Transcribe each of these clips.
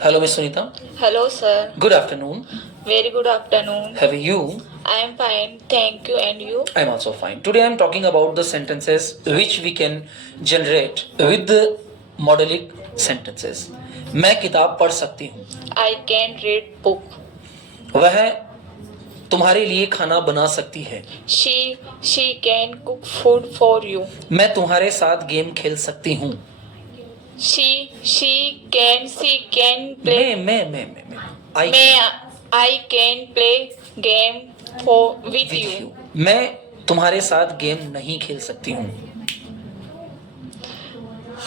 Hello, Miss Sunita. Hello, sir. Good afternoon. Very good afternoon. How are you? I am fine. Thank you. And you? I'm also fine. Today I'm talking about the sentences which we can generate with the modelic sentences. मैं किताब पढ़ सकती हूँ. I can read book. वह तुम्हारे लिए खाना बना सकती है. She can cook food for you. मैं तुम्हारे साथ गेम खेल सकती हूँ. She can play. मैं I can play game with you. मैं तुम्हारे साथ गेम नहीं खेल सकती हूँ.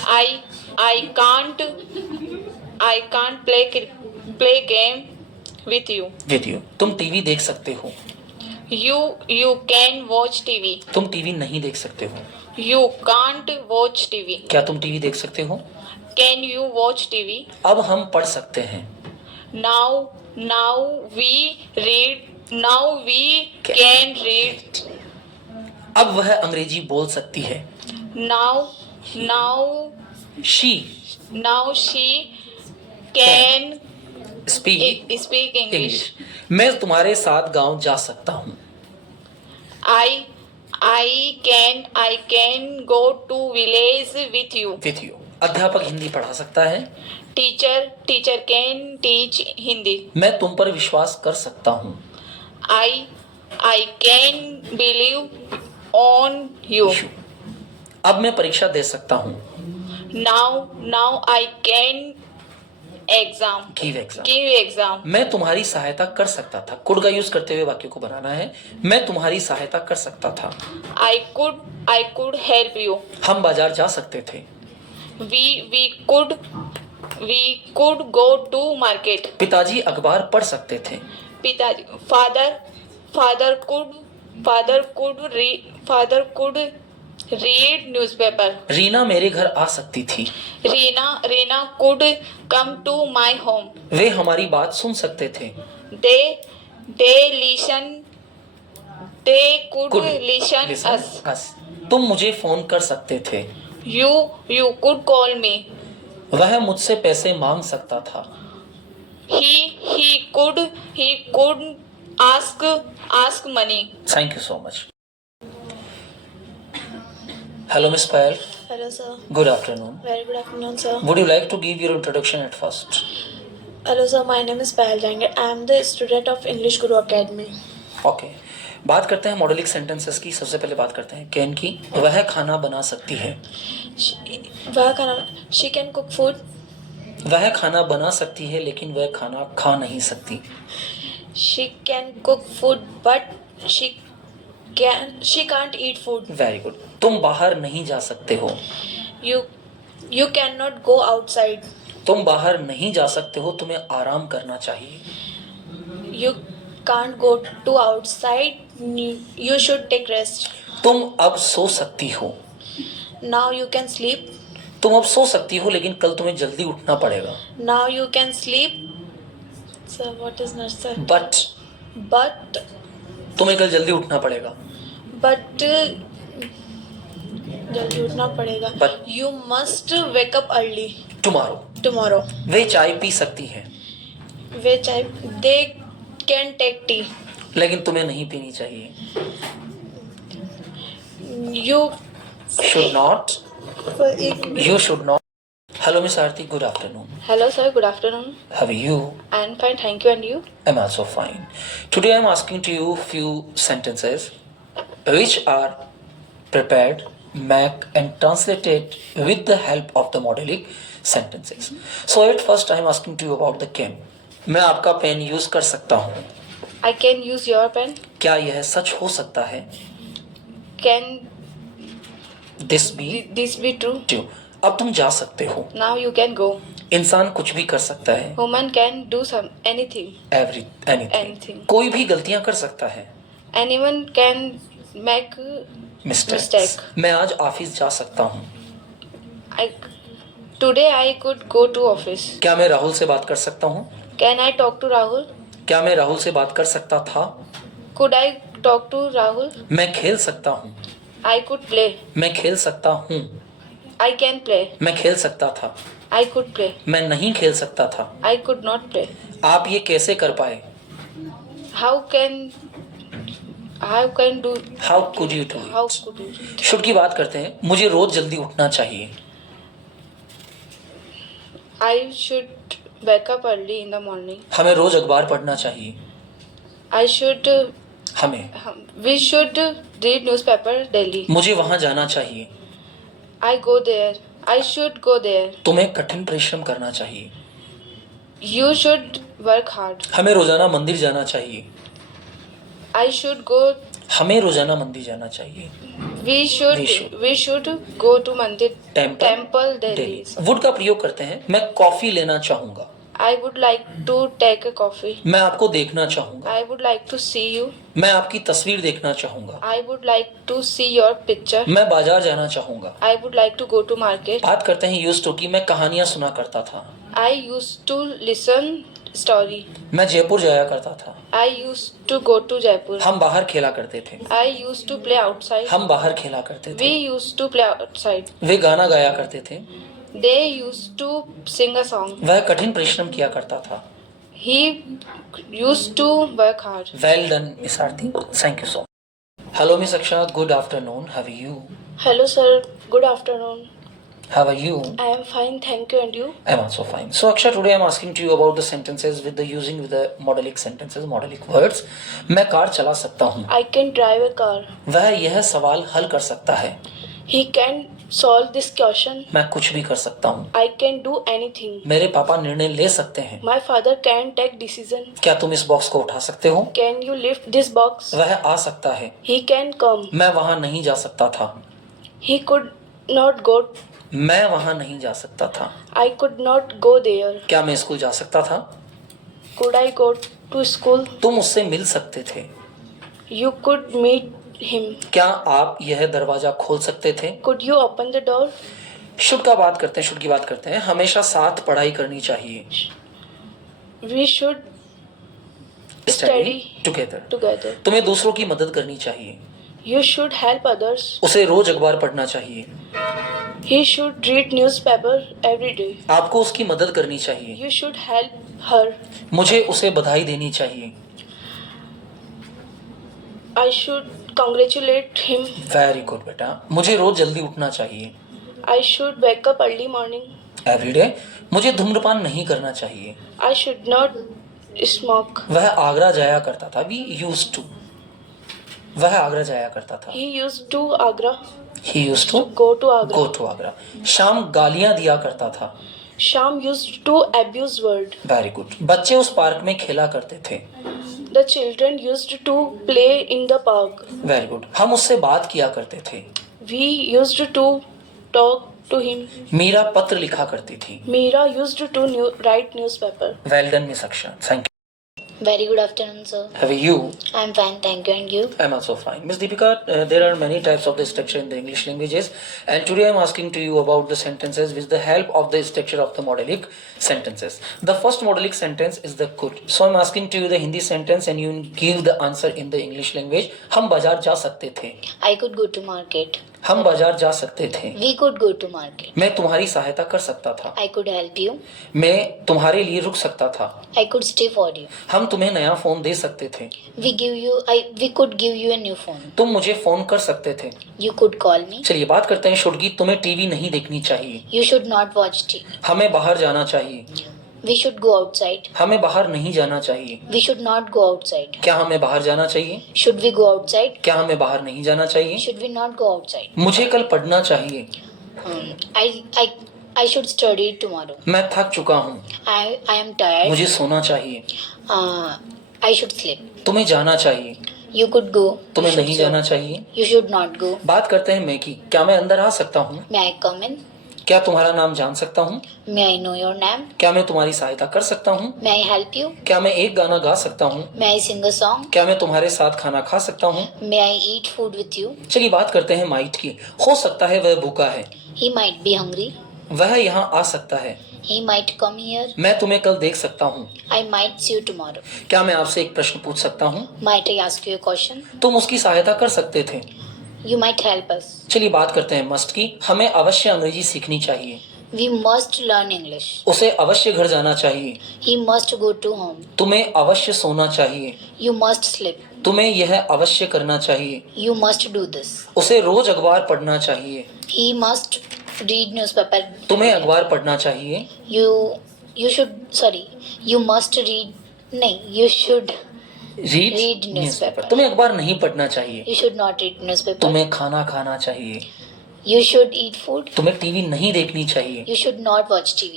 I can't play game with you. तुम टीवी देख सकते हो. You can watch TV. तुम टीवी नहीं देख सकते हो. You can't watch TV. क्या तुम टीवी देख सकते हो? Can you watch TV? अब हम पढ़ सकते हैं. Now we can read. अब वह अंग्रेजी बोल सकती है. Now she can speak speak English. मैं तुम्हारे साथ गांव जा सकता हूँ. I can go to village with you. अध्यापक हिंदी पढ़ा सकता है. Teacher can teach Hindi. मैं तुम पर विश्वास कर सकता हूँ. I can believe on you. अब मैं परीक्षा दे सकता हूँ. Now I can give exam. मैं तुम्हारी सहायता कर सकता था. कुड का यूज करते हुए वाक्य को बनाना है. मैं तुम्हारी सहायता कर सकता था. I could help you. हम बाजार जा सकते थे. We could go to market. पिताजी अखबार पढ़ सकते थे. पिताजी father could read newspaper. Reena मेरे घर आ सकती थी. Reena could come to my home. वे हमारी बात सुन सकते थे. They could listen us. तुम मुझे फोन कर सकते थे. You could call me. वह मुझसे पैसे मांग सकता था. He could ask money. Thank you so much. Hello, Miss Payal. Hello, sir. Good afternoon. Very good afternoon, sir. Would you like to give your introduction at first? Hello, sir. My name is Payal Jangir. I am the student of English Guru Academy. Okay. बात करते हैं मॉडलिक sentences की. सबसे पहले बात करते हैं can की. वह खाना बना सकती है. She can cook food. वह खाना बना सकती है लेकिन वह खाना खा नहीं सकती. She can cook food, but she can't eat food. Very good. तुम बाहर नहीं जा सकते हो. You cannot go outside. तुम बाहर नहीं जा सकते हो. तुम्हें आराम करना चाहिए. You can't go to outside. You should take rest. तुम अब सो सकती हो. Now you can sleep. तुम अब सो सकती हो लेकिन कल तुम्हें जल्दी उठना पड़ेगा. Now you can sleep. Sir, what is not, sir? But तुम्हें कल जल्दी उठना पड़ेगा. But जल्दी उठना पड़ेगा. But you must wake up early. Tomorrow. वे चाय पी सकती हैं. They can take tea. लेकिन तुम्हें नहीं पीनी चाहिए. You should not. Hello, Miss Aarti. Good afternoon. Hello, sir. Good afternoon. How are you? I am fine. Thank you. And you? I'm also fine. Today I'm asking to you few sentences which are prepared, made and translated with the help of the modelic sentences. So at first I'm asking to you about the can. मैं आपका pen use कर सकता हूँ. I can use your pen. क्या यह सच हो सकता है? Can this be true? अब तुम जा सकते हो. Now you can go. इंसान कुछ भी कर सकता है. Woman can do anything. Anything. कोई भी गलतियां कर सकता है. Anyone can make mistake. मैं आज ऑफिस जा सकता हूँ. Today I could go to office. क्या मैं राहुल से बात कर सकता हूँ? Can I talk to Rahul? क्या मैं राहुल से बात कर सकता था? Could I talk to Rahul? मैं खेल सकता हूँ. I could play. मैं खेल सकता हूँ. I can play. मैं खेल सकता था। I could play. मैं नहीं खेल सकता था। I could not play. आप ये कैसे कर पाए? How can do? How could you do How it? could you? Should की बात करते हैं। मुझे रोज जल्दी उठना चाहिए। I should wake up early in the morning. हमें रोज अखबार पढ़ना चाहिए। I should. हमें We should read newspaper daily. मुझे वहां जाना चाहिए। I go there. I should go there. तुम्हें कठिन परिश्रम करना चाहिए। You should work hard. हमें रोजाना मंदिर जाना चाहिए। I should go. हमें रोजाना मंदिर जाना चाहिए। We should. We should go to mandir. Temple daily. Daily would का प्रयोग करते हैं। मैं कॉफी लेना चाहूंगा। I would like to take a coffee. मैं आपको देखना चाहूंगा। I would like to see you. मैं आपकी तस्वीर देखना चाहूंगा। I would like to see your picture. मैं बाजार जाना चाहूंगा। I would like to go to market. बात करते हैं यूज्ड टू की। मैं कहानियां सुना करता था। I used to listen story. मैं जयपुर जाया करता था। I used to go to Jaipur. हम बाहर खेला करते थे। I used to play outside. हम बाहर खेला करते थे। We used to play outside. वे गाना गाया करते थे। They used to sing a song. वह कठिन परिश्रम किया करता था। He used to work hard. Well done miss Aarti, thank you so much. Hello miss Akshat, good afternoon, how are you? Hello sir, good afternoon. How are you? I am fine, thank you. And you? I am also fine. So Akshay, today I am asking to you about the sentences with the using with the modalic sentences, modalic words. मैं car चला सकता हूँ। I can drive a car. वह यह सवाल हल कर सकता है। He can solve this question. मैं कुछ भी कर सकता हूँ। I can do anything. मेरे पापा निर्णय ले सकते हैं। My father can take decision. क्या तुम इस बॉक्स को उठा सकते हो? Can you lift this box? वह आ सकता है। He can come. मैं वहाँ नहीं जा सकता था। He could not go. मैं वहाँ नहीं जा सकता था। I could not go there. क्या मैं स्कूल जा सकता था? Could I go to school? तुम उससे मिल सकते थे। You could meet him. क्या आप यह दरवाजा खोल सकते थे? Could you open the door? Should का बात करते हैं, शुड की बात करते हैं। हमेशा साथ पढ़ाई करनी चाहिए। We should study together. together. तुम्हें दूसरों की मदद करनी चाहिए। You should help others. उसे रोज अखबार पढ़ना चाहिए। He should read newspaper every day. आपको उसकी मदद करनी चाहिए। You should help her. मुझे उसे बधाई देनी चाहिए। I should congratulate him. Very good बेटा। मुझे रोज जल्दी उठना चाहिए। I should wake up early morning. Every day. मुझे धूम्रपान नहीं करना चाहिए। I should not smoke. वह आगरा जाया करता था। We used to. वह आगरा जाया करता था। He used to Agra. He used to Go to Agra. Go to Agra. शाम गालियां दिया करता था। Sham used to abuse word. Very good. बच्चे उस पार्क में खेला करते थे। The children used to play in the park. Very good. हम उससे बात किया करते थे। We used to talk to him. Meera पत्र लिखा करती थी। Meera used to write newspaper. Well done miss Akshar, thank you. Very good afternoon, sir. How are you? I'm fine, thank you. And you? I'm also fine. Miss Deepika, there are many types of the structure in the English languages, and today I'm asking to you about the sentences with the help of the structure of the modalic sentences. The first modalic sentence is the could. So I'm asking to you the Hindi sentence, and you give the answer in the English language. हम बाजार जा सकते थे। I could go to market. हम बाजार जा सकते थे। We could go to market. मैं तुम्हारी सहायता कर सकता था। I could help you. मैं तुम्हारे लिए रुक सकता था। I could stay for you. हम तुम्हें नया फोन दे सकते थे। We could give you a new phone. तुम मुझे फोन कर सकते थे। You could call me. चलिए बात करते हैं शुड की। तुम्हें टीवी नहीं देखनी चाहिए। You should not watch TV. हमें बाहर जाना चाहिए। We should go outside. हमें बाहर नहीं जाना चाहिए। We should not go outside. क्या हमें बाहर जाना चाहिए? Should we go outside? क्या हमें बाहर नहीं जाना चाहिए? Should we not go outside? मुझे कल पढ़ना चाहिए। I should study tomorrow. मैं थक चुका हूँ। I am tired. मुझे सोना चाहिए। I should sleep. तुम्हें जाना चाहिए। You could go. तुम्हें You should नहीं go. जाना चाहिए। You should not go. बात करते हैं मैं की। क्या मैं अंदर आ सकता हूँ? May I come in? क्या तुम्हारा नाम जान सकता हूँ? May I know your name? क्या मैं तुम्हारी सहायता कर सकता हूँ? May I help you? क्या मैं एक गाना गा सकता हूँ? May I sing a song? क्या मैं तुम्हारे साथ खाना खा सकता हूँ? May I eat food with you? चलिए बात करते हैं माइट की। हो सकता है वह भूखा है। He might be hungry. वह यहाँ आ सकता है। He might come here. मैं तुम्हें कल देख सकता हूँ। I might see you tomorrow. क्या मैं आपसे एक प्रश्न पूछ सकता हूँ? Might I ask you a question? तुम उसकी सहायता कर सकते थे। You might help us. चलिए बात करते हैं मस्ट की। हमें अवश्य अंग्रेजी सीखनी चाहिए। We must learn English. उसे अवश्य घर जाना चाहिए। He must go to home. तुम्हें अवश्य सोना चाहिए। You must sleep. तुम्हें यह अवश्य करना चाहिए। You must do this. उसे रोज अखबार पढ़ना चाहिए। He must read newspaper. तुम्हें अखबार पढ़ना चाहिए। You must read. नहीं, you should read Read newspaper. Newspaper. तुम्हें अखबार नहीं पढ़ना चाहिए। you should not read newspaper. तुम्हें खाना खाना चाहिए। You should eat food. तुम्हें टीवी नहीं देखनी चाहिए। You should not watch TV.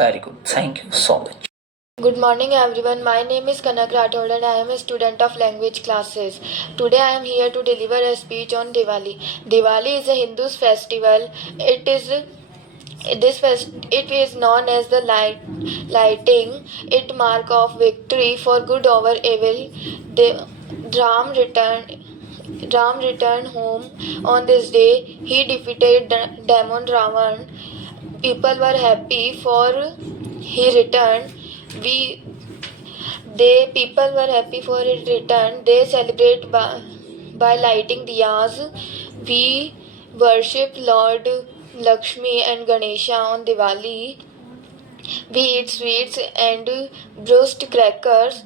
Very good, thank you so much. Good morning everyone. My name is Kanak Rathod and I am a student of language classes. Today I am here to deliver a speech on Diwali. Diwali is a Hindu's festival. It is known as the lighting. It mark of victory for good over evil. Ram returned home on this day. He defeated demon Ravan. People were happy for he returned. People were happy for his return. They celebrate by lighting diyas. We worship Lord Lakshmi and Ganesha on Diwali. We eat sweets and roast crackers.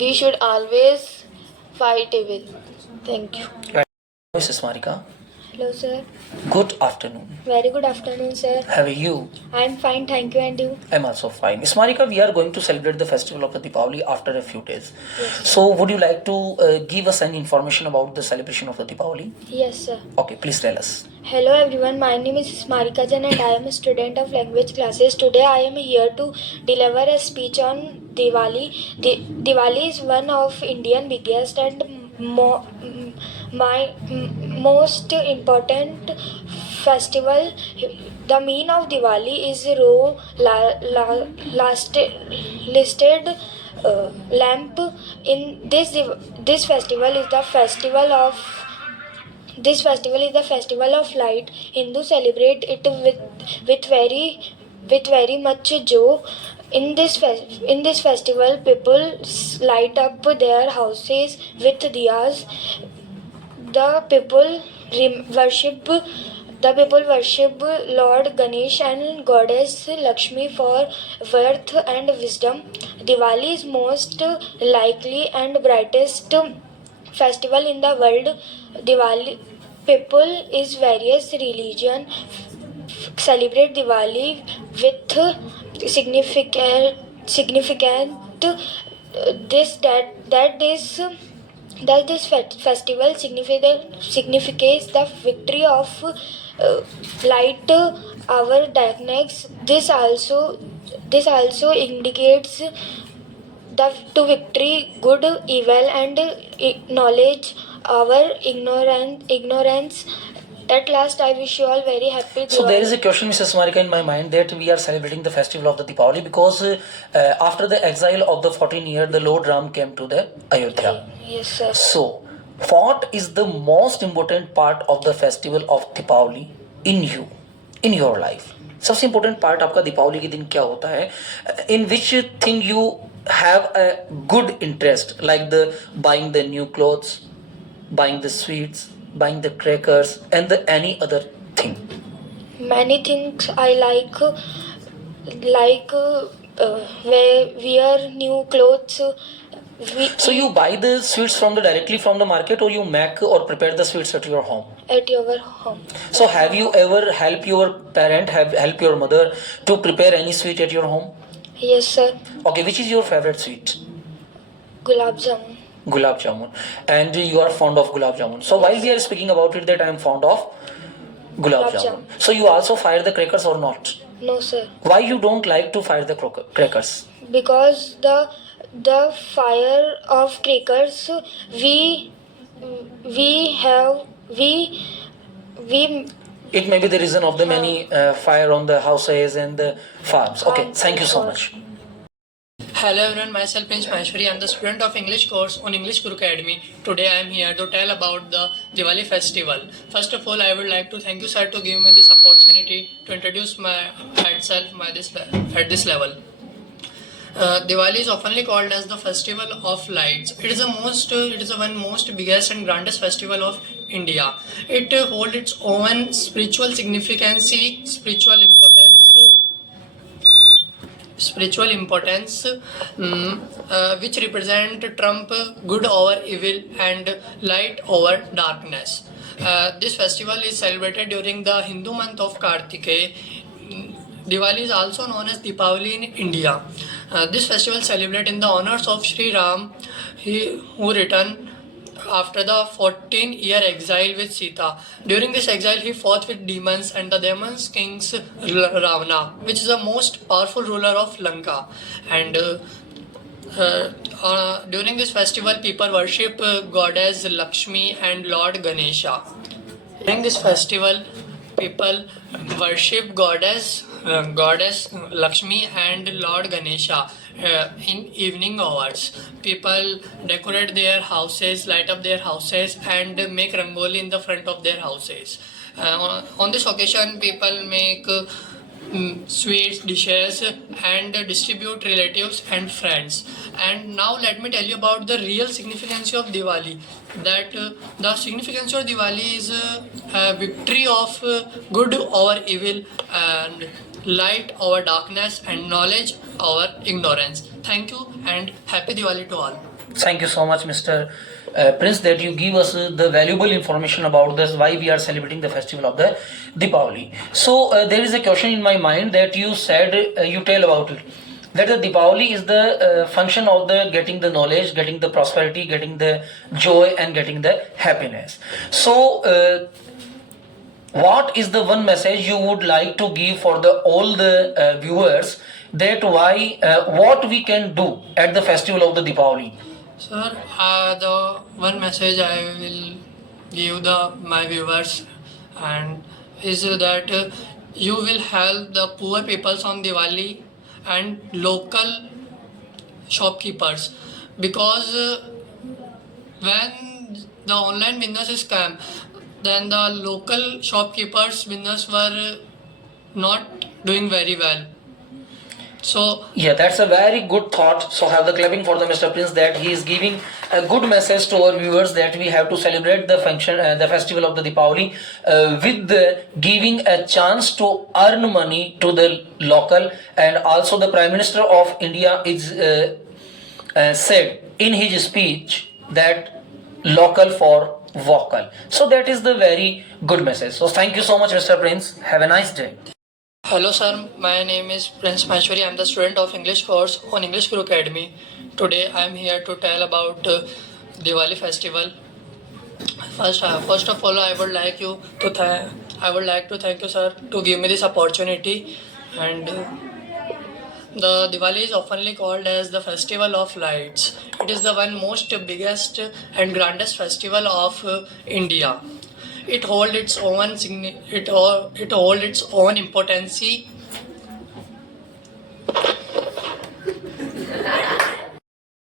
We should always fight evil. Thank you. Mrs Marika, Hello sir. Good afternoon. Very good afternoon sir. How are you? I am fine, thank you, and you? I'm also fine. Miss Marika, we are going to celebrate the festival of the Deepavali after a few days. So, would you like to give us any information about the celebration of the Deepavali? Yes sir. Okay, please tell us. Hello everyone, my name is Marika Jan and I am a student of language classes. Today I am here to deliver a speech on Diwali. Diwali is one of Indian biggest and most important festival. The meaning of Diwali is listed lamp. In this festival is the festival of light. Hindus celebrate it with very much joy. In this festival, people light up their houses with diyas. The people worship Lord Ganesh and Goddess Lakshmi for wealth and wisdom. Diwali is most likely and brightest festival in the world. Diwali people is various religion celebrate Diwali with significant this festival signifies the victory of light over darkness. This also indicates to victory good evil and knowledge our ignorance. At last, I wish you all very happy Diwali. So there is a question, Mrs. Marika, in my mind that we are celebrating the festival of the Deepavali because after the exile of the 14 years, the Lord Ram came to the Ayodhya. Yes, sir. So, what is the most important part of the festival of Deepavali in your life? सबसे important part आपका दीपावली के दिन क्या होता है? In which thing you have a good interest, like the buying the new clothes, buying the sweets, buying the crackers, and any other thing? Many things I like wear new clothes. So you buy the sweets directly from the market, or you make or prepare the sweets at your home? At your home. So have you ever helped your parent, help your mother to prepare any sweet at your home? Yes, sir. Okay, which is your favorite sweet? Gulab jamun. Gulab jamun. And you are fond of gulab jamun. So while we are speaking about it, that I am fond of gulab jamun. So you also fire the crackers or not? No, sir. Why you don't like to fire the crackers? Because the fire of crackers It may be the reason of the many fire on the houses and the farms. Okay, thank you so much. Hello everyone, myself Prince Maheshwari. I am the student of English course on English Guru Academy. Today I am here to tell about the Diwali festival. First of all, I would like to thank you sir to give me this opportunity to introduce myself at this level. Diwali is oftenly called as the festival of lights. It is the one most biggest and grandest festival of India. It holds its own spiritual significance, which represent trump good over evil and light over darkness. This festival is celebrated during the Hindu month of Kartikeya. Diwali is also known as Deepavali in India. This festival celebrates in the honors of Sri Ram, who returned after the 14-year exile with Sita. During this exile, he fought with demons and the demons kings Ravana, which is the most powerful ruler of Lanka. And during this festival, people worship goddess Lakshmi and Lord Ganesha. During this festival, people worship goddess Lakshmi and Lord Ganesha in evening hours. People decorate their houses, light up their houses, and make rangoli in the front of their houses. On this occasion, people make sweets, dishes, and distribute relatives and friends. And now let me tell you about the real significance of Diwali. That the significance of Diwali is a victory of good over evil and light over darkness and knowledge over ignorance. Thank you and happy Diwali to all. Thank you so much, Mr. Prince, that you give us the valuable information about this, why we are celebrating the festival of the Deepavali. So there is a question in my mind that you said, you tell about it, that the Deepavali is the function of the getting the knowledge, getting the prosperity, getting the joy, and getting the happiness. So what is the one message you would like to give for all the viewers, that why what we can do at the festival of the Deepavali? Sir, the one message I will give my viewers and is that you will help the poor peoples on Diwali and local shopkeepers, because when the online business is scam, then the local shopkeepers business were not doing very well. So Yeah, that's a very good thought. So have the clapping for the Mr. Prince, that he is giving a good message to our viewers that we have to celebrate the function, the festival of the Deepavali, with the giving a chance to earn money to the local. And also the Prime Minister of India is said in his speech that local for vocal. So that is the very good message. So thank you so much, Mr. Prince. Have a nice day. hello sir, my name is Prince Maheshwari. I am the student of English course on English Guru Academy. Today I am here to tell about Diwali festival. First of all, I would like to thank you, sir, to give me this opportunity. And the Diwali is oftenly called as the festival of lights. It is the one most biggest and grandest festival of India. It holds its own importance.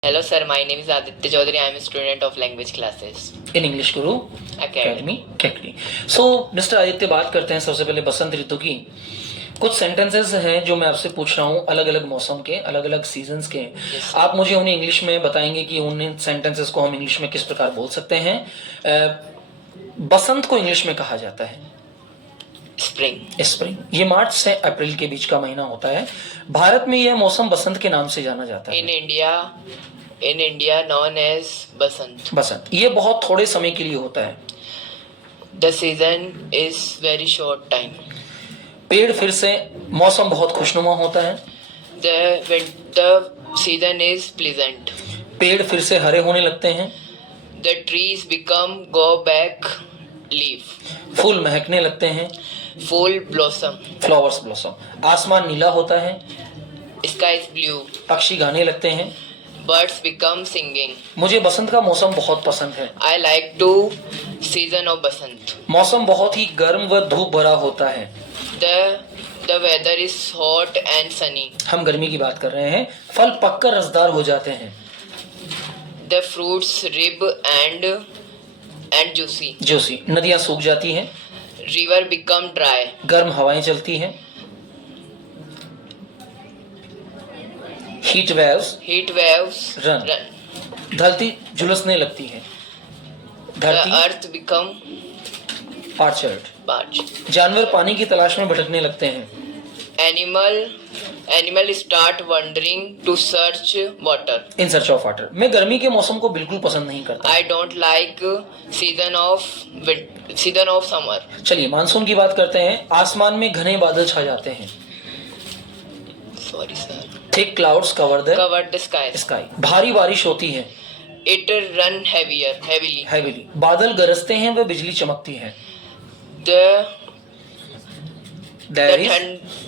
Hello sir, my name is Aditya Chaudhary. I am a student of language classes. In English Guru Academy. Academy. So mister Aditya, बात करते हैं सबसे पहले बसंत ऋतु की. कुछ sentences हैं जो मैं आपसे पूछ रहा हूँ, अलग अलग मौसम के, अलग अलग सीजन्स के. आप मुझे उन्हें इंग्लिश में बताएंगे कि उन सेंटेंसेस को हम इंग्लिश में किस प्रकार बोल सकते हैं. बसंत को इंग्लिश में कहा जाता है स्प्रिंग. ये मार्च से अप्रैल के बीच का महीना होता है. भारत में यह मौसम बसंत के नाम से जाना जाता है. In India known as बसंत. ये बहुत थोड़े समय के लिए होता है. The season is very short time. पेड़ फिर से, मौसम बहुत खुशनुमा होता है. The winter season is pleasant. पेड़ फिर से हरे होने लगते हैं. The trees go back leaf. फूल महकने लगते हैं. Full blossom. Flowers blossom. आसमान नीला होता है. Sky is blue. पक्षी गाने लगते हैं. Birds become singing. मुझे बसंत का मौसम बहुत पसंद है. I like to season of Basant. मौसम बहुत ही गर्म व धूप भरा होता है. The weather is hot and sunny. हम गर्मी की बात कर रहे हैं. फल पककर रसदार हो जाते हैं. The fruits ripe and juicy. नदियां सूख जाती हैं. River become dry. गर्म हवाएं चलती हैं. Heat waves heat waves Run. धरती झुलसने लगती है, The धरती earth become पार्चर्ड, parched. जानवर पानी की तलाश में भटकने लगते हैं, Animal start wandering to search water. In search of water. मैं गर्मी के मौसम को बिल्कुल पसंद नहीं करता। I don't like season of summer. चलिए मानसून की बात करते हैं। आसमान में घने बादल छा जाते हैं, Sorry sir. Thick clouds cover the Covered the skies. Sky, भारी बारिश होती है, It run heavily. हैवीली, बादल गरजते हैं व बिजली चमकती है, there is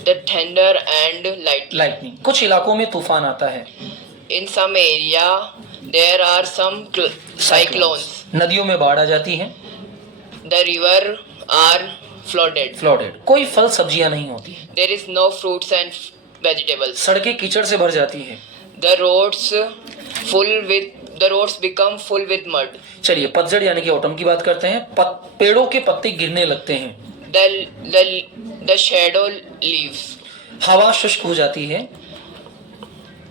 The thunder and lightning. Lightning, कुछ इलाकों में तूफान आता है, In some area there are some cyclones. नदियों में बाढ़ आ जाती है, The river are flooded. Flooded, कोई फल सब्जियां नहीं होती, There is no fruits and vegetables. सड़कें कीचड़ से भर जाती है। The roads become full with mud. चलिए पतझड़ यानी कि ऑटम की बात करते हैं। पेड़ों के पत्ते गिरने लगते हैं, The shadow leaves. हवा शुष्क हो जाती है,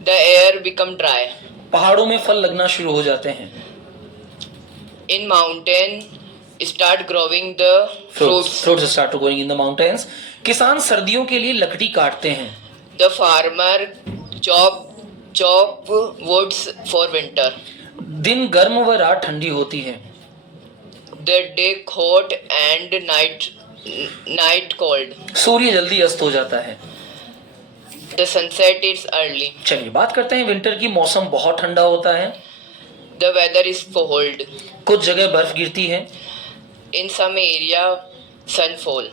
The air become dry. पहाड़ों में फल लगना शुरू हो जाते हैं, In mountain start growing the fruits. Fruits start to growing in the mountains. किसान सर्दियों के लिए लकड़ी काटते हैं, The farmer chop woods for winter. दिन गर्म व रात ठंडी होती है, The day hot and night cold. सूर्य जल्दी अस्त हो जाता है। The sunset is early. चलिए बात करते हैं विंटर की। मौसम बहुत ठंडा होता है, The weather is cold. कुछ जगह बर्फ गिरती है, In some area sunfall.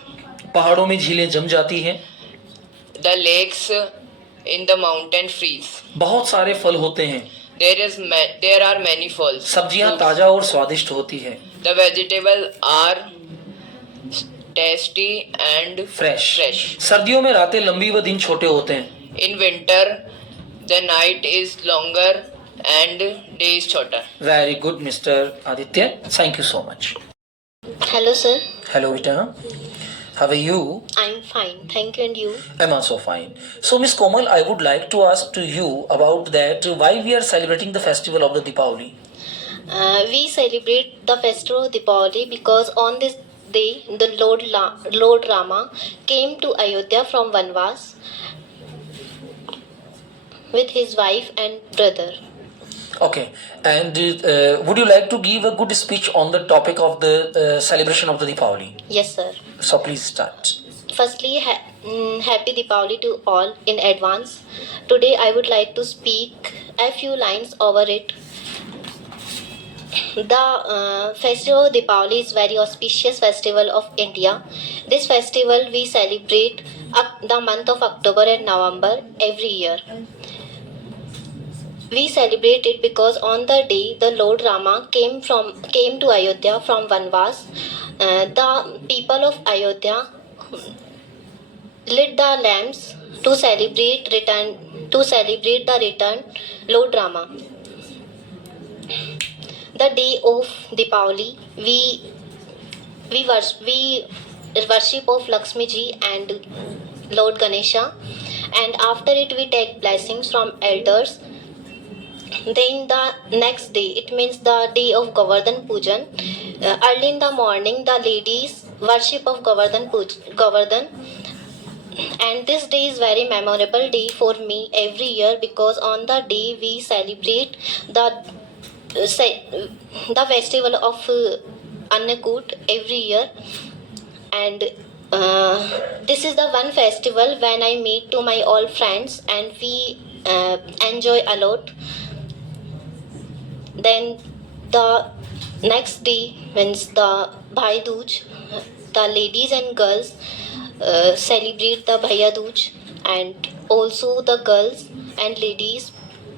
पहाड़ों में झीलें जम जाती हैं, The lakes in the mountain freeze. बहुत सारे फल होते हैं, There are many falls. सब्जियां ताजा और स्वादिष्ट होती है, The vegetables are tasty and fresh. fresh. सर्दियों में रातें लंबी व दिन छोटे होते हैं, In winter, the night is longer and day is shorter. Very good mister Aditya, thank you so much. Hello, sir. Hello बेटा, how are you? I'm fine. Thank you. And you? I'm also fine. So Miss Komal, I would like to ask to you about that why we are celebrating the festival of the Deepavali. We celebrate the festival of Deepavali because on this day the Lord Rama came to Ayodhya from Vanvas with his wife and brother. Okay, and would you like to give a good speech on the topic of the celebration of the Deepavali? Yes, sir. So please start. Firstly, happy Deepavali to all in advance. Today I would like to speak a few lines over it. The festival of Deepavali is very auspicious festival of India. This festival we celebrate the month of October and November every year. We celebrate it because on the day the Lord Rama came to Ayodhya from Vanvas, the people of Ayodhya lit the lamps to celebrate the return Lord Rama. The day of Deepavali, we worship of Lakshmi ji and Lord Ganesha, and after it we take blessings from elders. Then the next day, it means the day of Govardhan Pujan. Early in the morning, the ladies worship of Govardhan. And this day is very memorable day for me every year because on the day we celebrate the festival of Annakut every year. And this is the one festival when I meet to my all friends and we enjoy a lot. Then the next day means the Bhai Dooj. The ladies and girls celebrate the Bhaiya Dooj, and also the girls and ladies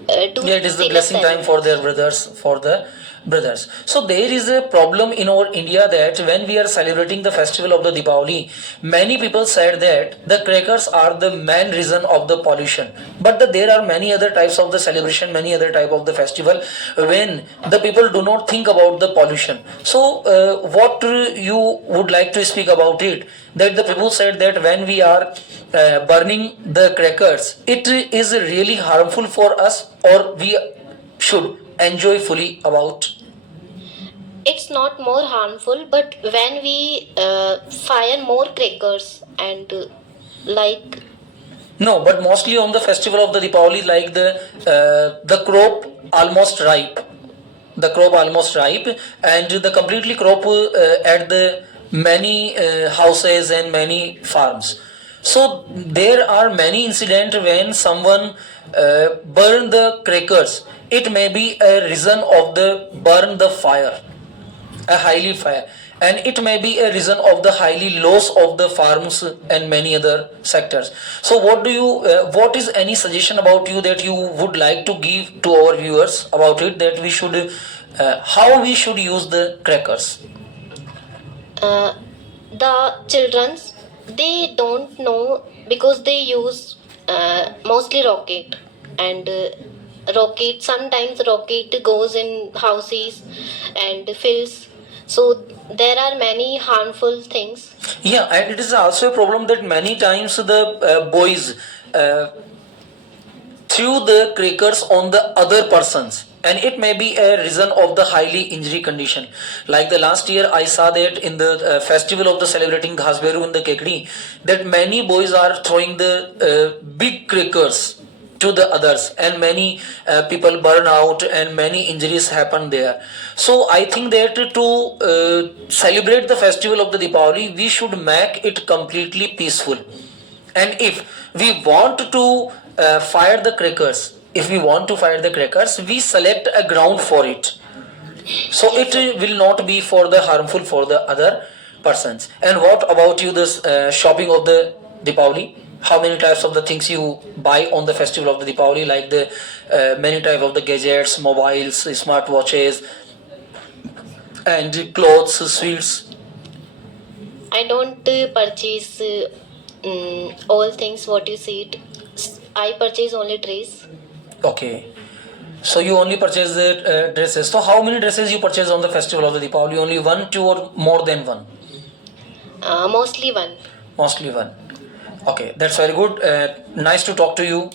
do Yeah, it is the similar blessing time for their brothers for the brothers. So there is a problem in our India that when we are celebrating the festival of the Diwali, many people said that the crackers are the main reason of the pollution. But there are many other types of the celebration, many other type of the festival when the people do not think about the pollution. So what you would like to speak about it? That the people said that when we are burning the crackers, it is really harmful for us, or we should enjoy fully about. It's not more harmful, but when we fire more crackers and like No, but mostly on the festival of the Deepavali, like the crop almost ripe, the crop almost ripe, and the completely crop at the many houses and many farms. So there are many incidents when someone burn the crackers. It may be a reason of the burn the fire, a highly fire, and it may be a reason of the highly loss of the farms and many other sectors. So what is any suggestion about you that you would like to give to our viewers about it, that we should how we should use the crackers? the childrens, they don't know because they use mostly rocket, and rocket, sometimes rocket goes in houses and fields, so there are many harmful things. Yeah, and it is also a problem that many times the boys threw the crackers on the other persons, and it may be a reason of the highly injury condition. Like the last year I saw that in the festival of the celebrating Ghasberu in the Kekri, that many boys are throwing the big crackers to the others, and many people burn out and many injuries happen there. So I think that to celebrate the festival of the Deepavali, we should make it completely peaceful. And if we want to fire the crackers, we select a ground for it, so it will not be for the harmful for the other persons. And what about you, this shopping of the Deepavali? How many types of the things you buy on the festival of the Deepavali, like the many type of the gadgets, mobiles, smartwatches, and clothes, sweets? I don't purchase all things what you said. I purchase only dress. Okay. So you only purchase the dresses. So how many dresses you purchase on the festival of the Deepavali? Only one, two, or more than one? Mostly one. Mostly one. Okay, that's very good. Nice to talk to you,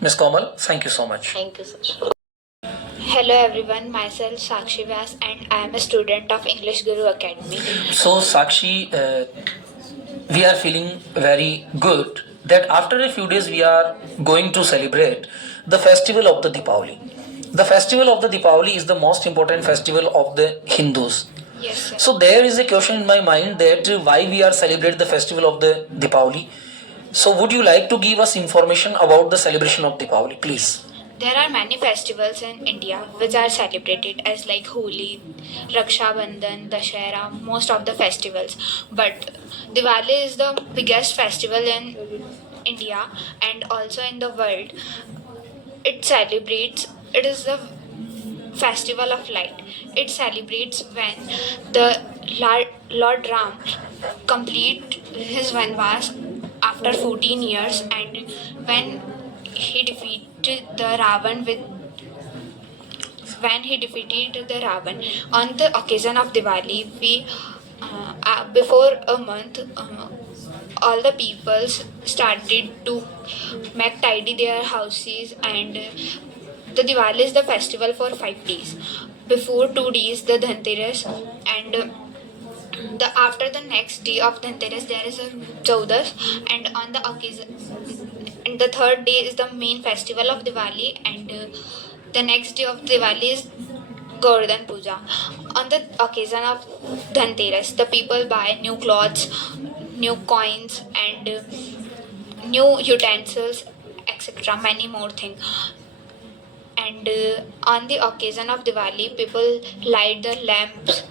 Miss Komal. Thank you so much. Thank you, sir. Hello everyone, myself Sakshi Vyas and I am a student of English Guru Academy. So Sakshi, we are feeling very good that after a few days we are going to celebrate the festival of the Deepavali. The festival of the Deepavali is the most important festival of the Hindus. Yes, sir. So there is a question in my mind that why we are celebrate the festival of the Deepavali. So would you like to give us information about the celebration of Deepavali, please? There are many festivals in India which are celebrated as like Holi, Raksha Bandhan, Dashera, most of the festivals. But Diwali is the biggest festival in India and also in the world. It is the festival of light. It celebrates when the Lord Ram complete his Vanvas after 14 years, and when he defeated the Ravan on the occasion of Diwali. We before a month, all the peoples started to make tidy their houses, and the Diwali is the festival for 5 days. Before 2 days, the Dhanteras, and the after the next day of Dhanteras there is a Chaudas, and on the occasion, and the third day is the main festival of Diwali, and the next day of Diwali is Govardhan Puja. On the occasion of Dhanteras, the people buy new clothes, new coins, and new utensils, etc. Many more things. And on the occasion of Diwali, people light the lamps,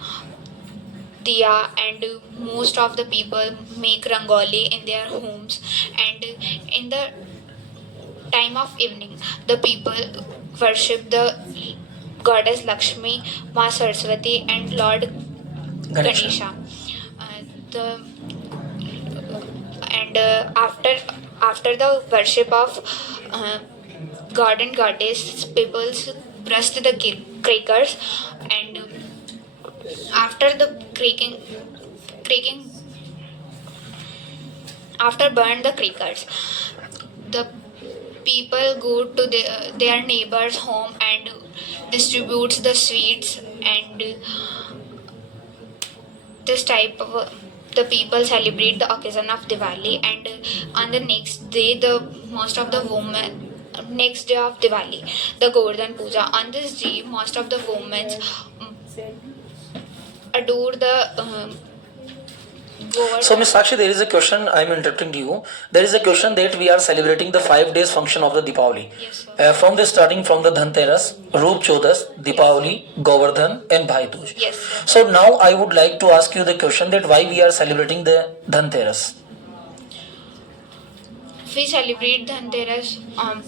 diya, and most of the people make rangoli in their homes. And in the time of evening, the people worship the goddess Lakshmi, Ma Saraswati, and Lord Ganesha. Ganesha. The and after the worship of god and goddess, people burst the crackers, and after the cracking after burn the crackers, the people go to their neighbor's home and distributes the sweets, and this type of the people celebrate the occasion of Diwali. And on the next day, the most of the women next day of Diwali, the Govardhan Puja. On this day, most of the women adore the Govardhan. So, Miss Sakshi, there is a question. I'm interrupting you. There is a question that we are celebrating the 5 days function of the Deepavali. Yes, sir. Starting from the Dhanteras, Roop Chodas, Deepavali, Govardhan, and Bhai Dooj. Yes, sir. So now I would like to ask you the question that why we are celebrating the Dhanteras. We celebrate Dhanteras.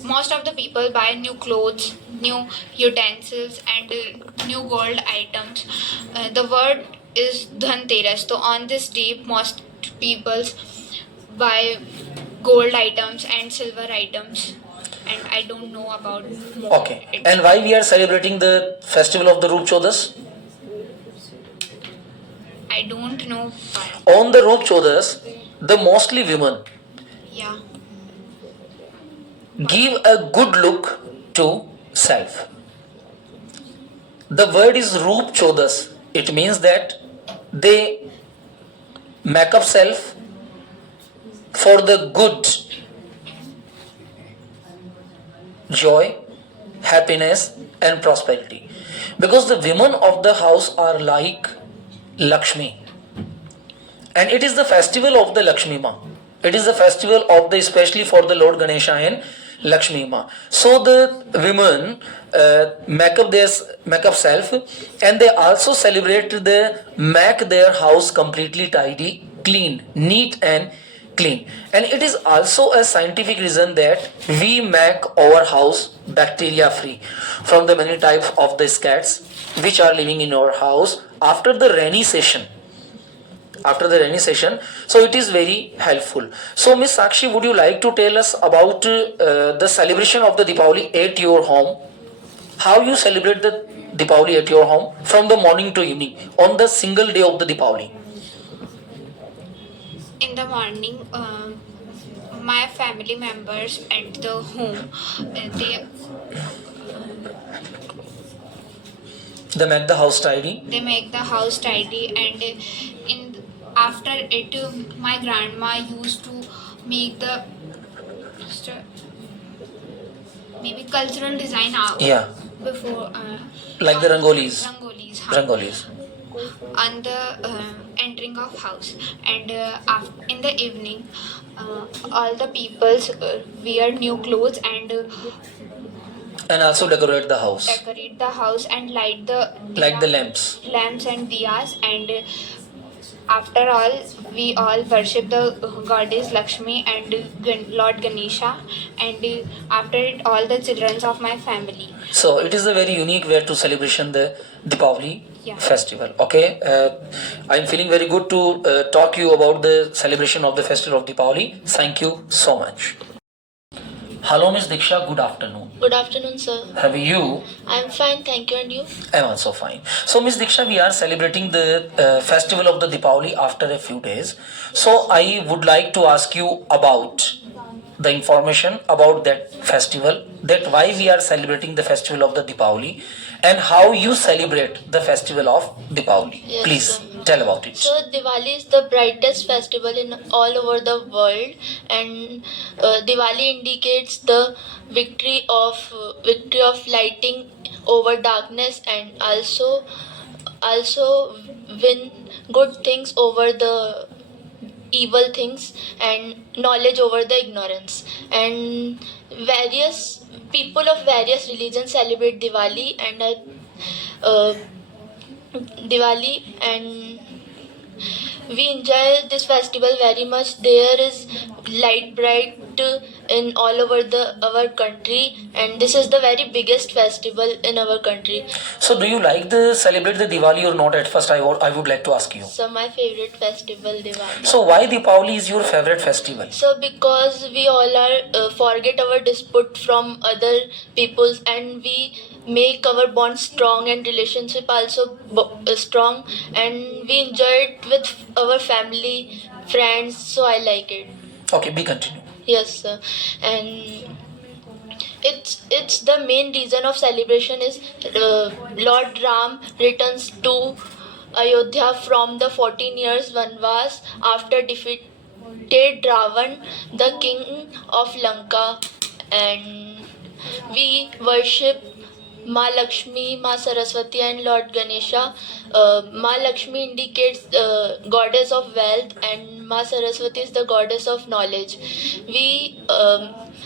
Most of the people buy new clothes, new utensils, and new gold items. The word is Dhanteras. So on this day, most people buy gold items and silver items. And I don't know about more. Okay. And why we are celebrating the festival of the Roop Chodas? I don't know why. On the Roop Chodas, the mostly women Yeah. give a good look to self. The word is Roop Chodas. It means that they make up self for the good, joy, happiness, and prosperity. Because the women of the house are like Lakshmi. And it is the festival of the Lakshmi Ma. It is the festival of the, especially for the Lord Ganesha and Lakshmi Ma. So the women make up self, and they also celebrate make their house completely tidy, clean, neat and clean. And it is also a scientific reason that we make our house bacteria free from the many types of the cats which are living in our house after the rainy session. So it is very helpful. So Miss Sakshi, would you like to tell us about the celebration of the Deepavali at your home? How you celebrate the Deepavali at your home from the morning to evening on the single day of the Deepavali? In the morning, my family members at the home, They make the house tidy. they make the house tidy, and after it, my grandma used to make the maybe cultural design out. Yeah. Before Like the rangolis. rangolis on the entering of house. And in the evening, all the peoples wear new clothes and And also decorate the house. decorate the house and light the Like the lamps. lamps and diyas. And after all, we all worship the goddess Lakshmi and Lord Ganesha, and after it, all the children of my family. So it is a very unique way to celebration the Deepavali Yeah. festival. Okay, I'm feeling very good to talk you about the celebration of the festival of Deepavali. Thank you so much. Hello, Miss Diksha. Good afternoon. Good afternoon, sir. How are you? I'm fine, thank you. And you? I'm also fine. So, Miss Diksha, we are celebrating the festival of the Deepavali after a few days. So, I would like to ask you about the information about that festival, that why we are celebrating the festival of the Deepavali, and how you celebrate the festival of Deepavali. Yes, Please sir. tell about it. So Diwali is the brightest festival in all over the world, and Diwali indicates the victory of lighting over darkness, and also win good things over the evil things, and knowledge over the ignorance. And various people of various religions celebrate Diwali, and we enjoy this festival very much. There is bright in all over our country, and this is the very biggest festival in our country. So do you like the celebrate the Diwali or not? At first, I would like to ask you. So my favorite festival, Diwali. So why Diwali is your favorite festival? So because we all are forget our dispute from other peoples, and we make our bond strong and relationship also strong, and we enjoy it with our family, friends. So I like it. Okay, be continue. Yes, sir. And it's the main reason of celebration is Lord Ram returns to Ayodhya from the 14 years Vanvas after defeated Ravan, the king of Lanka, and we worship Ma Lakshmi, Ma Saraswati, and Lord Ganesha. Ma Lakshmi indicates goddess of wealth, and Ma Saraswati is the goddess of knowledge. We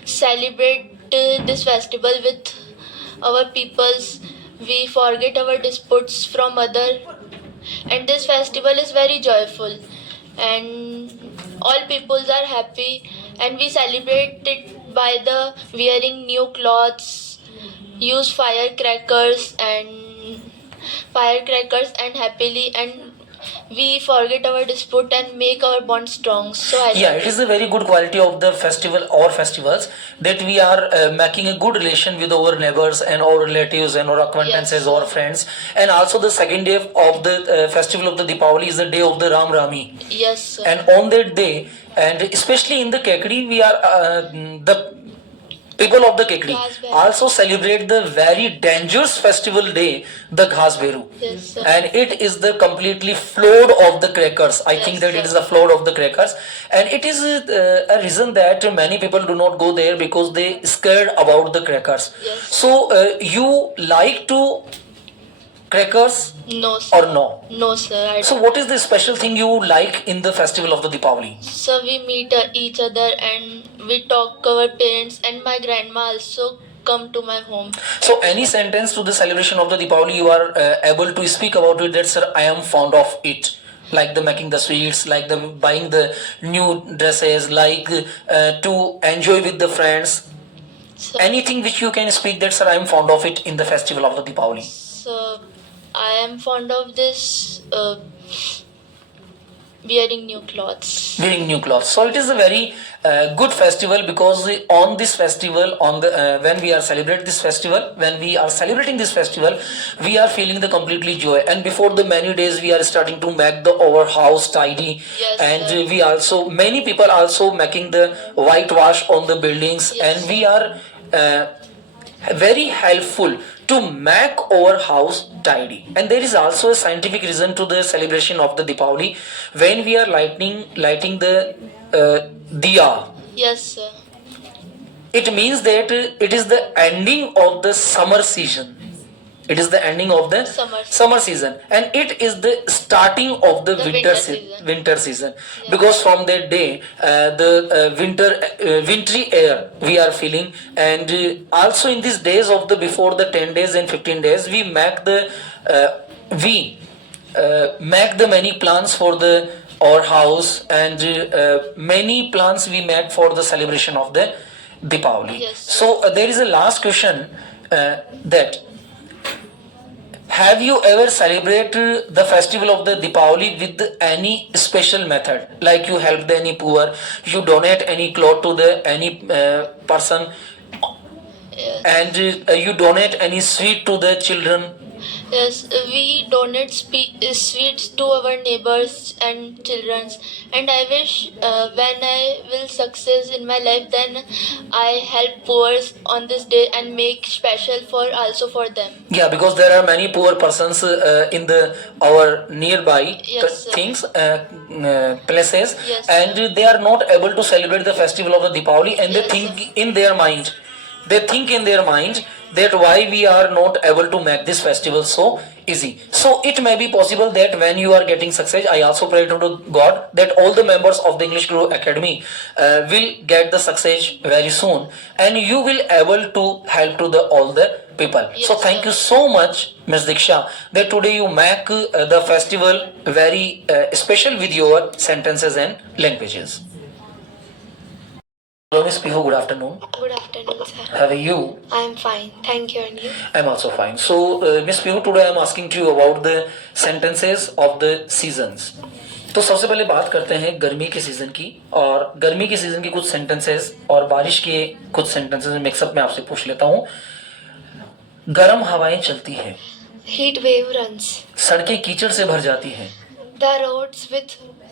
celebrate this festival with our peoples. We forget our disputes from other, and this festival is very joyful, and all peoples are happy, and we celebrate it by the wearing new clothes, use firecrackers and happily, and we forget our dispute and make our bond strong. So It is a very good quality of the festival or festivals that we are making a good relation with our neighbors and our relatives and our acquaintances or friends. And also the second day of the festival of the Deepavali is the day of the Ram Rami. Yes, sir. And on that day, and especially in the Kekri, we are the people of the Kekri Ghas Beru. also celebrate the very dangerous festival day, the Ghas Beru. Yes, sir. And it is the completely flood of the crackers. I think that it is a flood of the crackers, and it is a reason that many people do not go there because they scared about the crackers. Yes. So you like to crackers No, sir. or no? No, sir. I So what is the special thing you like in the festival of the Deepavali? So we meet each other and we talk to our parents, and my grandma also come to my home. So any sentence to the celebration of the Deepavali you are able to speak about it, that sir, I am fond of it, like the making the sweets, like the buying the new dresses, like to enjoy with the friends. So, Anything which you can speak that sir, I am fond of it in the festival of the Deepavali. so I am fond of this wearing new clothes. Wearing new clothes. So it is a very good festival because on this festival, on the when we are celebrating this festival, we are feeling the completely joy. And before the many days, we are starting to make our house tidy, Yes, and sir. we also many people also making the whitewash on the buildings, Yes, and we are very helpful to make our house tidy. And there is also a scientific reason to the celebration of the Deepavali. When we are lighting the diya, Yes, sir. it means that it is the ending of the summer season. It is the ending of the Summer season, and it is the starting of the The winter winter season. winter season. Because from that day, the wintry air we are feeling, and also in these days of the before the 10 days and 15 days, we make the many plans for the our house, and many plans we make for the celebration of the Deepavali. Yes. So there is a last question that have you ever celebrated the festival of the Deepavali with any special method? Like you helped any poor, you donate any cloth to the any person, Yes. and you donate any sweet to the children. Yes, we donate sweets to our neighbors and children, and I wish when I will success in my life, then I help poor on this day and make special for also for them. Yeah, because there are many poor persons in the our nearby Yes, sir. things places, Yes, and they are not able to celebrate the festival of the Deepavali, and Yes, they think in their mind, that why we are not able to make this festival so easy. So it may be possible that when you are getting success, I also pray to God that all the members of the English Guru Academy will get the success very soon, and you will able to help to the all the people. Yes, So thank sir. you so much, Ms. Diksha, that today you make the festival very special with your sentences and languages. Hello, Miss Pihu. Good afternoon. Good afternoon, sir. How are you? I am fine. Thank you, and you? I'm also fine. So, Miss Pihu, today I'm asking to you about the sentences of the seasons. तो सबसे पहले बात करते हैं गर्मी के season की, और गर्मी के सीजन की कुछ सेंटेंसेस और बारिश के कुछ सेंटेंसेस मिक्सअप में आपसे पूछ लेता हूँ। गर्म हवाएं चलती हैं, Heat wave runs. सड़कें कीचड़ से भर जाती हैं,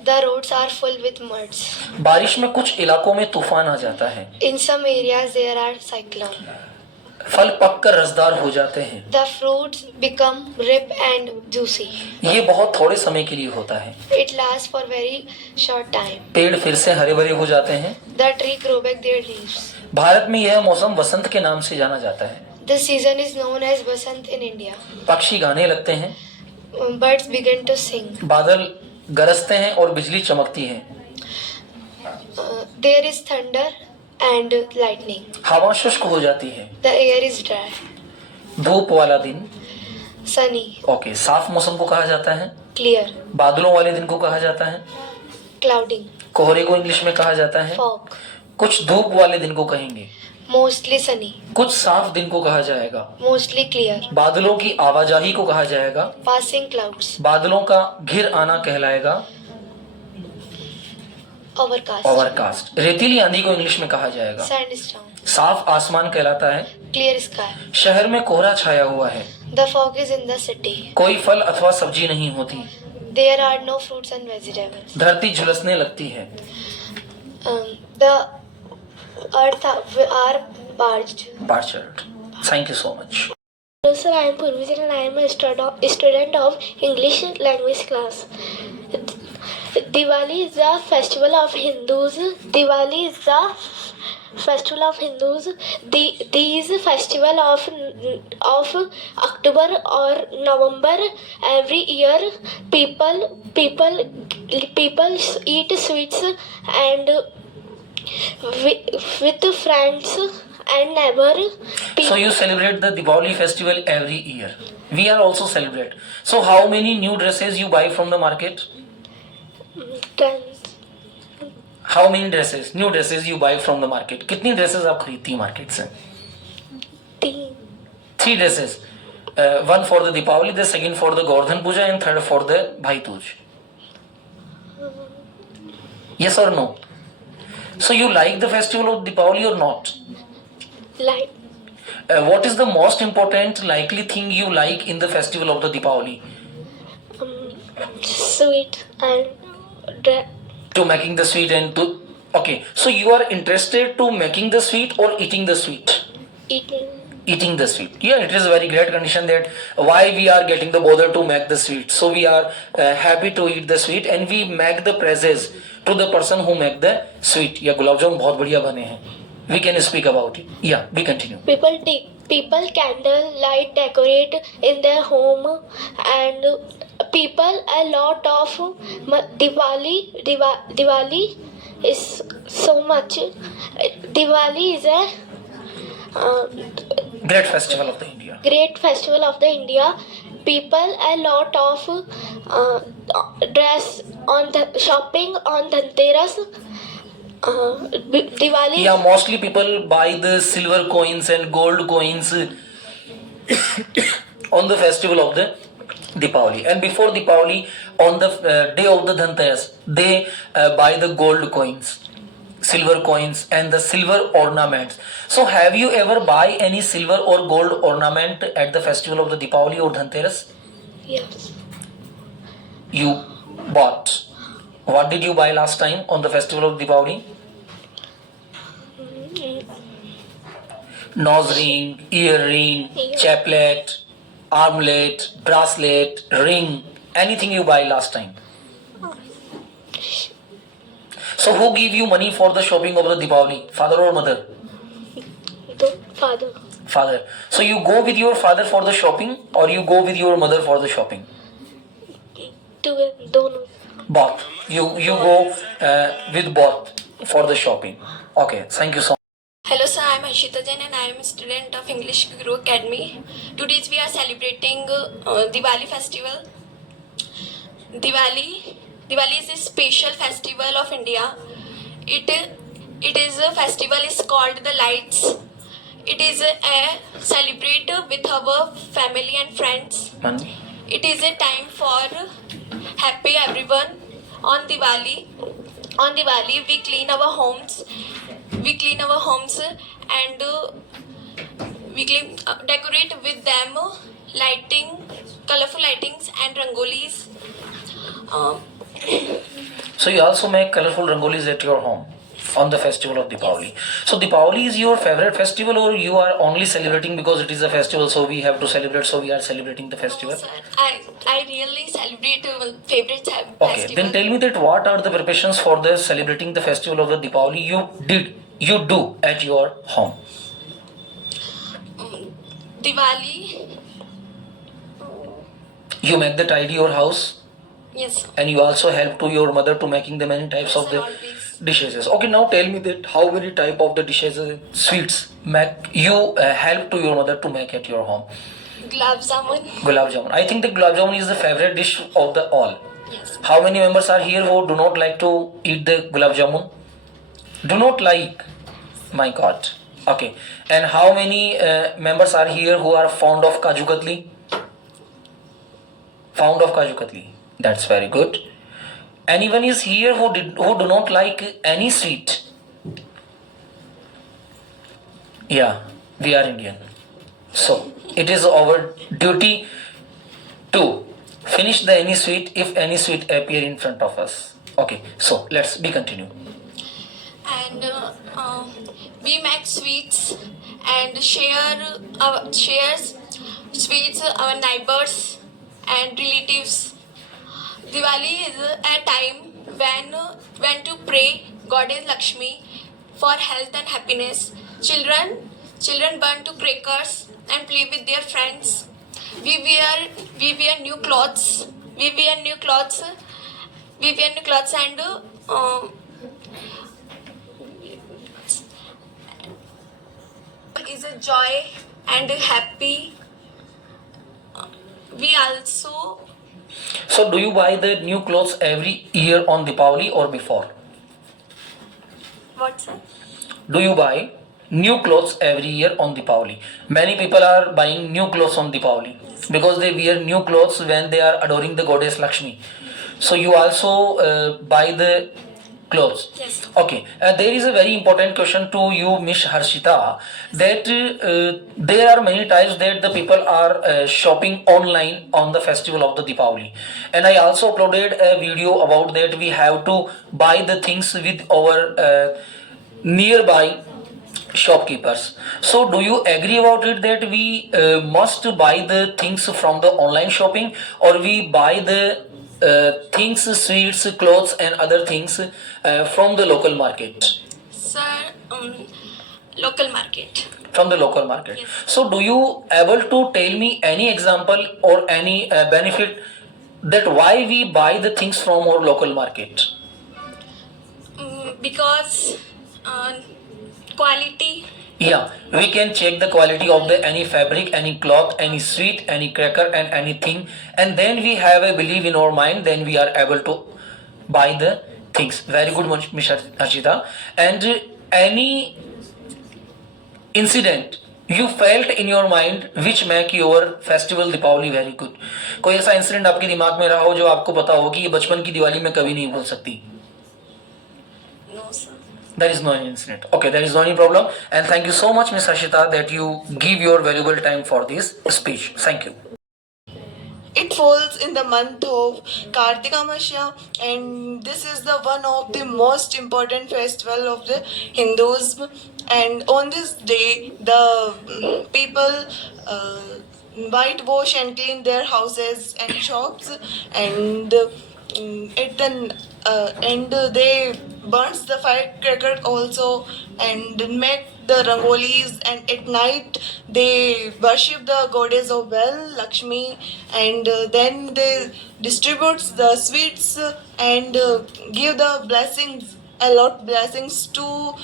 The roads are full with muds. बारिश में कुछ इलाकों में तूफान आ जाता है, In some areas there are cyclone. फल पककर रसदार हो जाते हैं, The fruits become ripe and juicy. ये बहुत थोड़े समय के लिए होता है, It lasts for very short time. पेड़ फिर से हरे भरे हो जाते हैं, The tree grow back their leaves. Bharat में यह मौसम वसंत के नाम से जाना जाता है, This season is known as Vasant in India. पक्षी गाने लगते हैं, Birds begin to sing. बादल गरजते हैं और बिजली चमकती है, There is thunder and lightning. हवा शुष्क हो जाती है, The air is dry. धूप वाला दिन, Sunny. ओके, साफ मौसम को कहा जाता है, Clear. बादलों वाले दिन को कहा जाता है, Cloudy. कोहरे को इंग्लिश में कहा जाता है, Fog. कुछ धूप वाले दिन को कहेंगे, Mostly sunny. कुछ साफ दिन को कहा जाएगा, Mostly clear. बादलों की आवाजाही को कहा जाएगा, Passing clouds. बादलों का घिर आना कहलाएगा Overcast. ओवरकास्ट, रेतीली आंधी को इंग्लिश में कहा जाएगा, Sandstorm. साफ आसमान कहलाता है, Clear sky. शहर में कोहरा छाया हुआ है, The fog is in the city. कोई फल अथवा सब्जी नहीं होती, There are no fruits and vegetables. धरती झुलसने लगती है, The earth are parched. Parched. Thank you so much. Hello sir, I am Purvijit and I am a student of English language class. Diwali is the festival of Hindus. Diwali is the festival of Hindus. These festival of October or November every year. People eat sweets and with friends and neighbor. So you celebrate the Diwali festival every year. We are also celebrate. So how many new dresses you buy from the market? How many dresses, new dresses you buy from the market? कितनी dresses आप खरीदती हैं market से? 3 dresses. One for the Diwali, the second for the Govardhan Puja, and third for the Bhai Dooj. Yes or no? So you like the festival of Diwali or not? Like What is the most important likely thing you like in the festival of the Diwali? sweet and To making the sweet and to... Okay, so you are interested to making the sweet or eating the sweet? eating. Eating the sweet. Yeah, it is a very great condition that why we are getting the bother to make the sweet. So we are happy to eat the sweet and we make the praises to the person who make the sweet. Yeah, gulab jamun बहुत बढ़िया बने हैं. We can speak about it. Yeah, we continue. People candle light decorate in their home and people a lot of Diwali is so much. Diwali is a Great festival of the India. great festival of the India. People a lot of dress on the shopping on Dhanteras. Diwali. Yeah, mostly people buy the silver coins and gold coins on the festival of the Diwali. And before Diwali, on the day of the Dhanteras, they buy the gold coins, silver coins and the silver ornaments. So have you ever buy any silver or gold ornament at the festival of the Diwali or Dhanteras? Yes. You bought. What did you buy last time on the festival of Diwali? Nose ring, earring, chaplet, armlet, bracelet, ring, anything you buy last time. So who give you money for the shopping of the Diwali? Father or mother? The father. Father. So you go with your father for the shopping or you go with your mother for the shopping? Dono. Both. You go with both for the shopping. Okay, thank you so much. Hello sir, I am Ashita Jain and I am a student of English Guru Academy. Today we are celebrating Diwali festival. Diwali is a special festival of India. It It is a festival is called the Lights. It is a celebrate with our family and friends. Manu? It is a time for happy everyone. On Diwali, we clean our homes. We clean our homes and we clean, decorate with them, lighting, colorful lightings and rangolis. So you also make colorful rangolis at your home on the festival of Deepavali. So Deepavali is your favorite festival, or you are only celebrating because it is a festival, so we have to celebrate, so we are celebrating the festival? Sir, I really celebrate favorite Okay, festival. then tell me that what are the preparations for the celebrating the festival of the Deepavali you do at your home? Diwali, You make the tidy your house, yes. and you also help to your mother to making the many types of Sir, the always. dishes. Okay, now tell me that how many type of the dishes, sweets make you help to your mother to make at your home? Gulab jamun, Gulab jamun. I think the gulab jamun is the favorite dish of the all. yes. How many members are here who do not like to eat the gulab jamun? Do not like? My God. Okay. And how many members are here who are fond of Kaju Katli? Fond of Kaju Katli. That's very good. Anyone is here who do not like any sweet? Yeah, we are Indian. So it is our duty to finish the any sweet if any sweet appear in front of us. Okay, so let's be continue. And we make sweets and shares sweets our neighbors and relatives. Diwali is a time when to pray Goddess Lakshmi for health and happiness. Children burn to crackers and play with their friends. We wear new clothes. We wear new clothes. And is a joy and happy. We also So do you buy the new clothes every year on Deepavali or before? what sir? Do you buy new clothes every year on Deepavali? Many people are buying new clothes on Deepavali because they wear new clothes when they are adoring the goddess Lakshmi. So you also buy the clothes. Yes. Okay. There is a very important question to you, Miss Harshita, that there are many times that the people are shopping online on the festival of the Deepavali. And I also uploaded a video about that. We have to buy the things with our nearby shopkeepers. So do you agree about it that we must buy the things from the online shopping, or we buy the things, sweets, clothes and other things from the local market? Sir, local market. From the local market. Yes. So do you able to tell me any example or any benefit that why we buy the things from our local market? Because quality. Yeah, we can check the quality of the any fabric, any cloth, any sweet, any cracker and anything, and then we have a belief in our mind, then we are able to buy the things. Very good, Ms. Harshita. And any incident you felt in your mind which make your festival Deepavali very good? कोई ऐसा incident आपके दिमाग में रहा हो जो आपको पता हो कि ये बचपन की दिवाली में कभी नहीं भूल सकती? No sir. There is no incident. Okay, there is no any problem. And thank you so much, Ms. Harshita, that you give your valuable time for this speech. Thank you. It falls in the month of Kartika Masya, and this is the one of the most important festival of the Hinduism. And on this day, the people whitewash and clean their houses and shops, and they burns the firecracker also and make the rangolis, and at night they worship the goddess of well Lakshmi, and then they distributes the sweets and give the blessings, a lot blessings to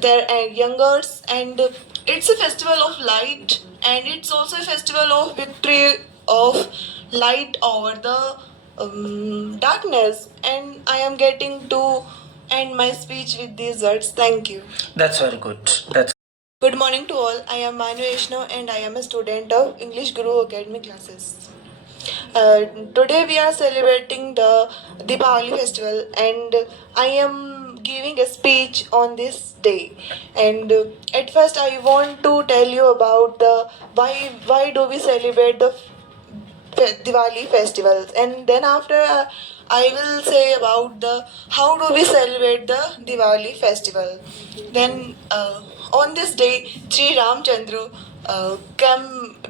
their youngers. And it's a festival of light, and it's also a festival of victory of light over the darkness. And I am getting to end my speech with these words. Thank you. That's very good. That's Good morning to all. I am Manu Vaishnav and I am a student of English Guru Academy classes. Today we are celebrating the Deepavali festival and I am giving a speech on this day. And at first I want to tell you about the why do we celebrate the Diwali festivals, and then after I will say about the how do we celebrate the Diwali festival. Then on this day, Sri Ramchandra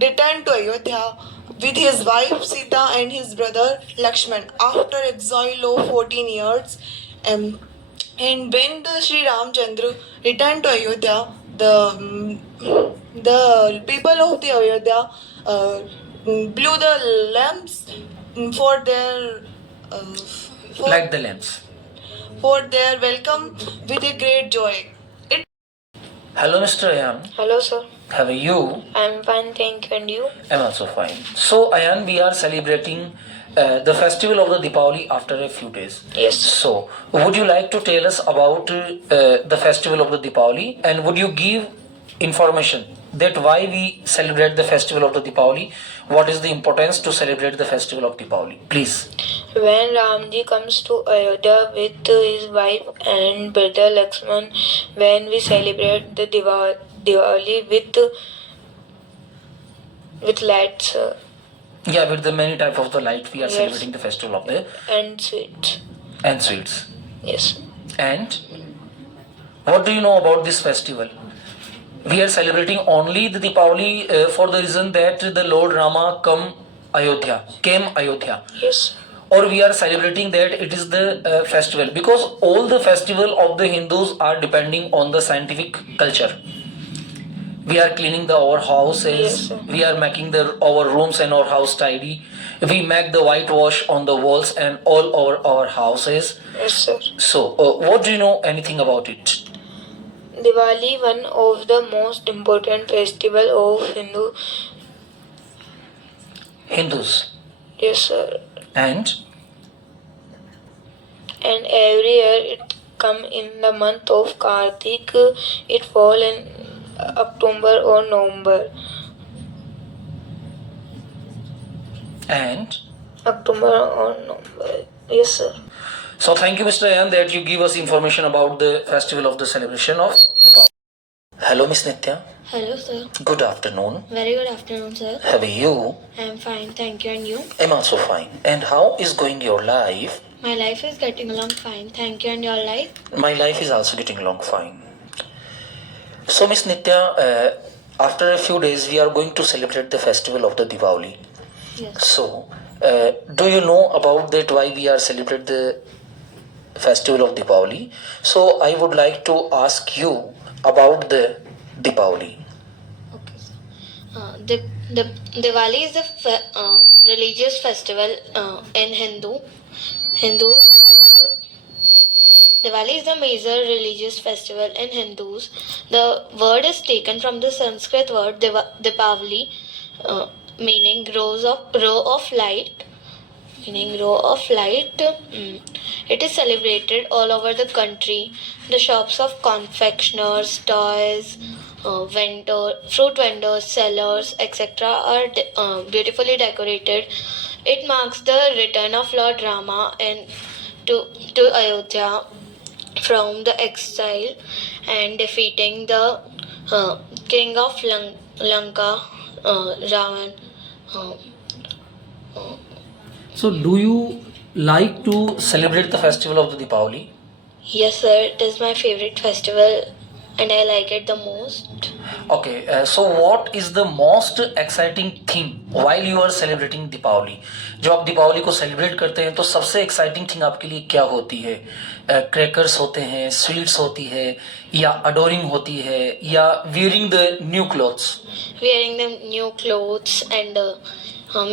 returned to Ayodhya with his wife Sita and his brother Lakshman after exile of 14 years. And when the Sri Ramchandra returned to Ayodhya, the people of the Ayodhya blew the lamps for their like the lamps. for their welcome with a great joy. Hello, Mr. Ayan. Hello, sir. How are you? I'm fine, thank you. And you? I'm also fine. So, Ayan, we are celebrating the festival of the Deepavali after a few days. Yes. So, would you like to tell us about the festival of the Deepavali, and would you give information that why we celebrate the festival of the Deepavali? What is the importance to celebrate the festival of Deepavali? Please. When Ramji comes to Ayodhya with his wife and brother Lakshman, when we celebrate the Diwali with lights Yeah, with the many type of the light, we are Yes. celebrating the festival of the and sweets. and sweets. Yes. And what do you know about this festival? We are celebrating only the Deepavali for the reason that the Lord Rama came Ayodhya. Yes. Or we are celebrating that it is the festival because all the festival of the Hindus are depending on the scientific culture. We are cleaning our houses, Yes, sir. we are making our rooms and our house tidy. We make the whitewash on the walls and all over our houses. Yes, sir. So, what do you know anything about it? Diwali, one of the most important festival of Hindus. Yes, sir. And Every year it come in the month of Kartik. It fall in October or November. and October or November. Yes, sir. so thank you, Mr. Ayan, that you give us information about the festival of the celebration of Deepavali. Hello, Miss Nitya. Hello, sir. Good afternoon. Very good afternoon, sir. How are you? I'm fine, thank you. And you? I'm also fine. And how is going your life? My life is getting along fine, thank you. And your life? My life is also getting along fine. So, Miss Nitya, after a few days, we are going to celebrate the festival of the Diwali. Yes. So, do you know about that why we are celebrate the festival of Diwali? So, I would like to ask you about the Diwali. Okay, sir. The Diwali is a religious festival in Hindus, and Diwali is the major religious festival in Hindus. The word is taken from the Sanskrit word Dipavali, meaning row of light. It is celebrated all over the country. The shops of confectioners, toys, fruit vendors, sellers, etc. are beautifully decorated. It marks the return of Lord Rama to Ayodhya from the exile and defeating the king of Lanka, Ravan. So, do you like to celebrate the festival of the Diwali? Yes, sir. It is my favorite festival, and I like it the most. Okay, so what is the most exciting thing while you are celebrating Deepavali? जब आप दीपावली को celebrate करते हैं तो सबसे exciting thing आपके लिए क्या होती है? क्रैकर्स होते हैं, स्वीट्स होती है, या अडोरिंग होती है, या wearing the new clothes? Wearing the new clothes and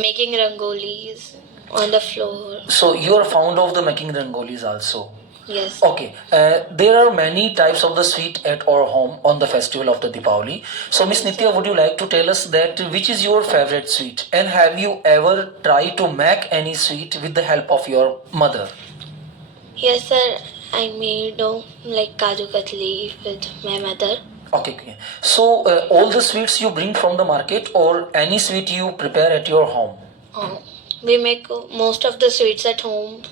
making rangolis on the floor. So you are fond of the making rangolis also. Yes. Okay, there are many types of the sweet at our home on the festival of the Deepavali. So Miss Nitya, would you like to tell us that which is your favorite sweet, and have you ever tried to make any sweet with the help of your mother? Yes, sir. I made like kaju katli with my mother. Okay. So all the sweets you bring from the market or any sweet you prepare at your home? We make most of the sweets at home.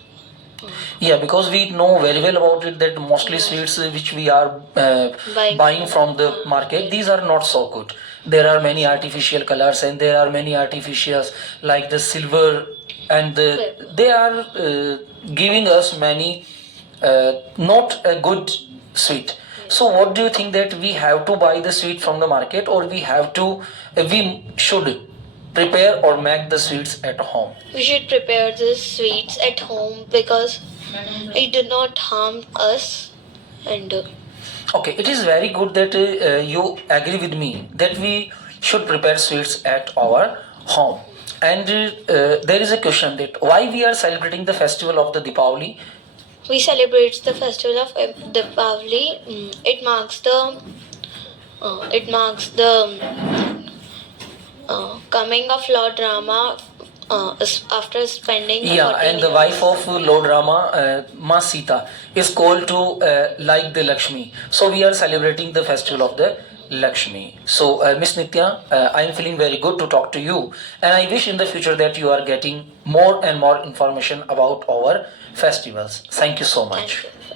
Yeah, because we know very well about it that mostly sweets which we are buying from the market, these are not so good. There are many artificial colors and there are many artificials like the silver and they are giving us many not a good sweet. So what do you think that we have to buy the sweet from the market or we should prepare or make the sweets at home? We should prepare the sweets at home because it do not harm us. And Okay, it is very good that you agree with me that we should prepare sweets at our home. And there is a question that why we are celebrating the festival of the Deepavali? we celebrate the festival of Deepavali. It marks the coming of Lord Rama after spending Yeah, 14 and the years. wife of Lord Rama, Ma Sita, is called to like the Lakshmi. So we are celebrating the festival of the Lakshmi. So Miss Nitya, I am feeling very good to talk to you, and I wish in the future that you are getting more and more information about our festivals. Thank you so much. Thank you.